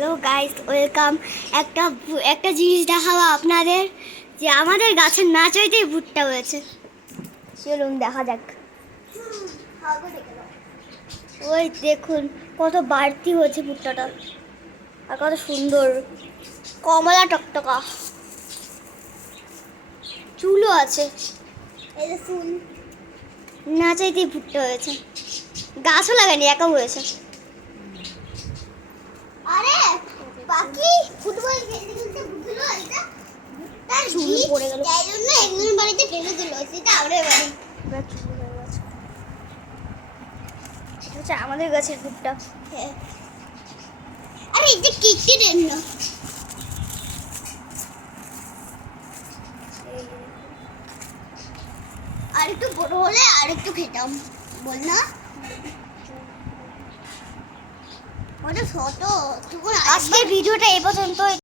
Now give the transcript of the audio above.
Hello guys, welcome. একটা জিনিস দেখাবো আপনাদের, যে আমাদের গাছের না চাইতেই ভুট্টা হয়েছে। চলুন দেখা যাক। ওই দেখুন কত বাড়তি হয়েছে ভুট্টাটা, আর কত সুন্দর কমলা টকটকা চুলও আছে। এই দেখুন, না চাইতেই ভুট্টা হয়েছে, গাছও লাগানি, একাও হয়েছে। আরে বাকি ফুটবল খেলতে খেলতে বুঝলো এটা তার চুল পড়ে গেল, তাই জন্য একজন বাড়িতে ফেলে দিল, সেটা আমাদের বাড়ি। এটা হচ্ছে আমাদের গাছের ভুট্টা। হ্যাঁ, আরে এটা কেটে দেন না। আর একটু বড় হলে আর একটু খেতাম, বল না ওটা ছোট। আজকের ভিডিওটা এই পর্যন্ত।